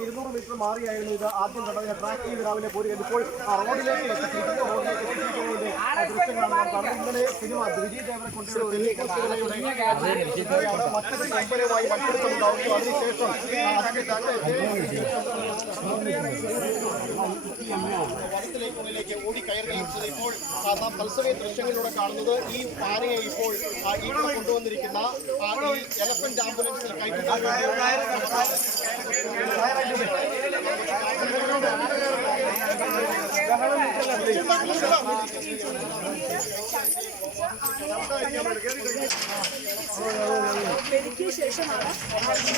ഇരുന്നൂറ് മീറ്റർ മാറിയായിരുന്നു ഇത് ആദ്യം കണ്ടതിനെ ട്രാക്ക് ചെയ്ത് രാവിലെ പോരുകയാണ് ഇപ്പോൾ റോഡിലേക്ക് റോഡിലേക്ക് എത്തിച്ചിരിക്കുന്നതിന്റെ ദൃശ്യങ്ങളാണ് നാം കാണുന്നത് ഇന്നലെ സിനിമ വിജയ് ദേവനെ കൊണ്ടുവരുന്ന മറ്റൊരു കമ്പനിയുമായി മത്സരിച്ചിട്ടുണ്ടാവുന്നു അതിനുശേഷം വനത്തിലേക്കുള്ളിലേക്ക് ഓടി കയറുകയും ഇപ്പോൾ നാം തത്സമയ ദൃശ്യങ്ങളിലൂടെ കാണുന്നത് ഈ പാറയെ ഇപ്പോൾ ഇവിടെ കൊണ്ടുവന്നിരിക്കുന്ന എലഫന്റ് ആംബുലൻസിൽ കയറ്റുന്നതിന് എനിക്ക് ശേഷമാണ്. പരിപാടി